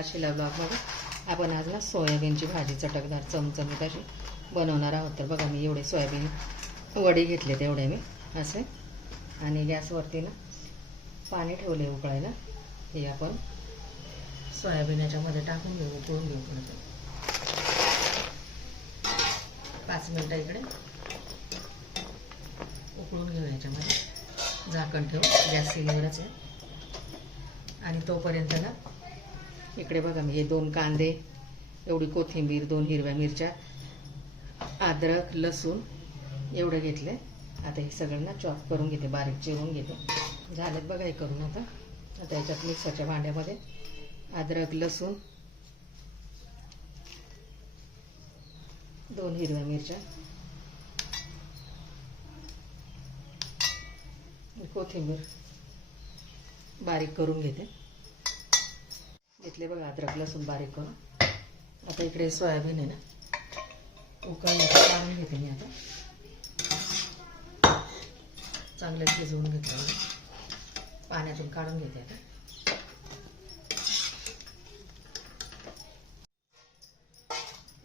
आशिला ब्लॉगमध्ये. आपण आज ना सोयाबीनची भाजी चटकदार चमचमीत अशी बनवणार आहोत. तर बघा मी एवढे सोयाबीन वडी घेतले तेवढे मी असे, आणि गॅसवरती ना पाणी ठेवले उकळायला. हे आपण सोयाबीन याच्यामध्ये टाकून घेऊ, उकळून घेऊ थोडंसं 5 मिनटं इकडे उकळून घेऊ. याच्यामध्ये झाकण ठेवू, गॅस सिलीवरच आहे. आणि तोपर्यंत ना इकडे बघा मी हे 2 कांदे, एवढी कोथिंबीर, 2 हिरव्या मिरच्या, अद्रक, लसूण एवढं घेतले. आता हे सगळं ना चॉप करून घेते, बारीक चिरून घेते. झालेत बघा हे करून. आता याच्यात मिक्सरच्या भांड्यामध्ये अद्रक, लसूण, 2 हिरव्या मिरच्या, कोथिंबीर बारीक करून घेते. घेतले बघा अद्रक लसूण बारीक करून. आता इकडे सोयाबीन आहे ना उकळून काढून घेते मी. आता चांगलं शिजवून घेतलं, पाण्यातून काढून घेते.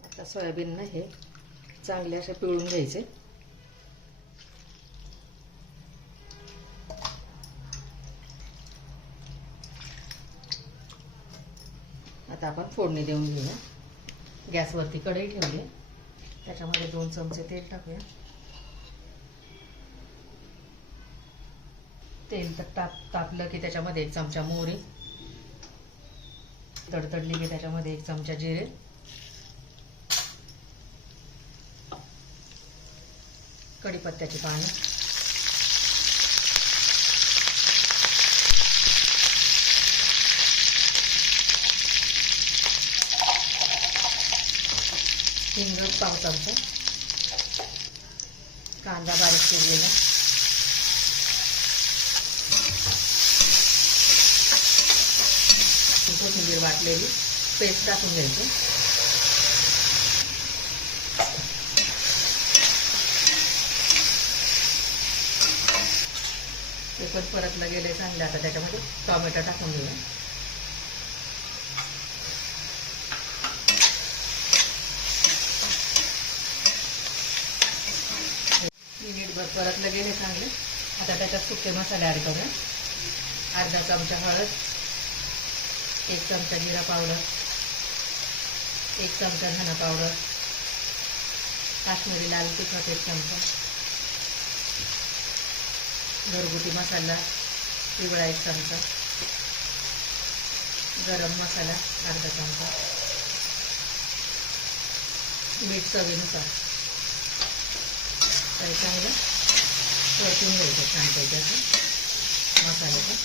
आता सोयाबीन ना हे चांगले असे पिळून घ्यायचे. आता आपण फोडणी देऊन घेऊया. गॅसवरती कढई ठेवली, त्याच्यामध्ये 2 चमचे तेल टाकूया. तेल तर तापलं की त्याच्यामध्ये 1 चमचा मोहरी, तडतडली की त्याच्यामध्ये 1 चमचा जिरे, कढीपत्त्याची पानं, हिंग 1 चमचा, कांदा बारीक चिरलेला, कोथिंबीर वाटलेली पेस्ट टाकून घ्यायची. ते पण परतलं गेले चांगलं. आता त्याच्यामध्ये टोमॅटो टाकून घेऊया. मिनिटभर परतलं गेले चांगले. आता त्याच्यात सुके मसाले ॲड करूया. अर्धा चमचा हळद, 1 चमचा जिरा पावडर, 1 चमचा धना पावडर, काश्मीरी लाल तिखट 1 चमचा, घरगुती मसाला पिवळा 1 चमचा, गरम मसाला अर्धा चमचा, मीठ चवीनुसार. तर चांगलं परतून घ्यायचं छानपैकी असं मसाल्याचं.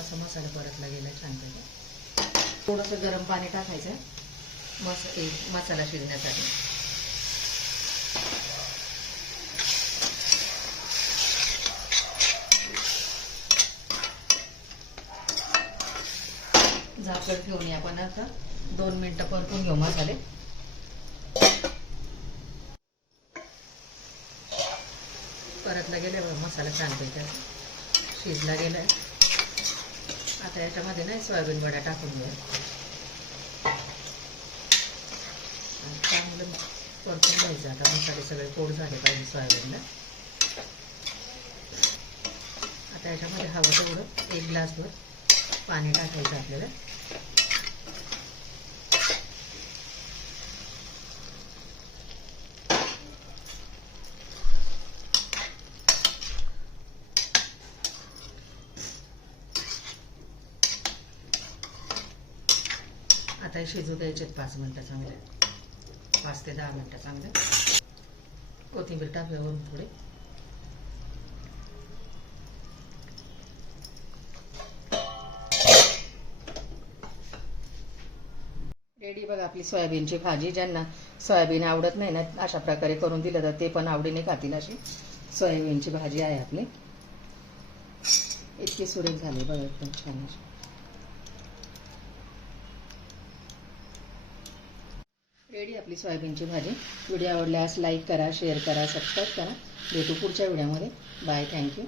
असं मसाला परतला गेला छानपैकी. थोडंसं गरम पाणी टाकायचं मसाला शिजण्यासाठी. झाकण ठेवून आपण आता 2 मिनिटं परतून घेऊ मसाले. परतला गेले बघा मसाला छानपैकी शिजला गेलाय. आता याच्यामध्ये ना सोयाबीन वड्या टाकून घ्या. चांगलं परतून घ्यायचं. आता मसाले सगळे कोड झाले पाहिजे सोयाबीनला. आता याच्यामध्ये हवं तेवढं 1 ग्लासभर पाणी टाकायचं आपल्याला. आता हे शिजू द्यायचे 5 मिनटं चांगले, 5 ते 10 मिनटं चांगले. कोथिंबीर टाकूया वरून थोडे. रेडी बघा आपली सोयाबीनची भाजी. ज्यांना सोयाबीन आवडत नाही ना, अशा प्रकारे करून दिलं तर ते पण आवडीने खातील. अशी सोयाबीनची भाजी आहे आपली. इतकी सुरेख झाली बघा, एकदम छान अशी. रेडी आपली सोयाबीनची भाजी. व्हिडिओ आवडल्यास लाईक करा, शेअर करा, सबस्क्राईब करा. भेटू पुढच्या व्हिडिओमध्ये. Bye, thank you.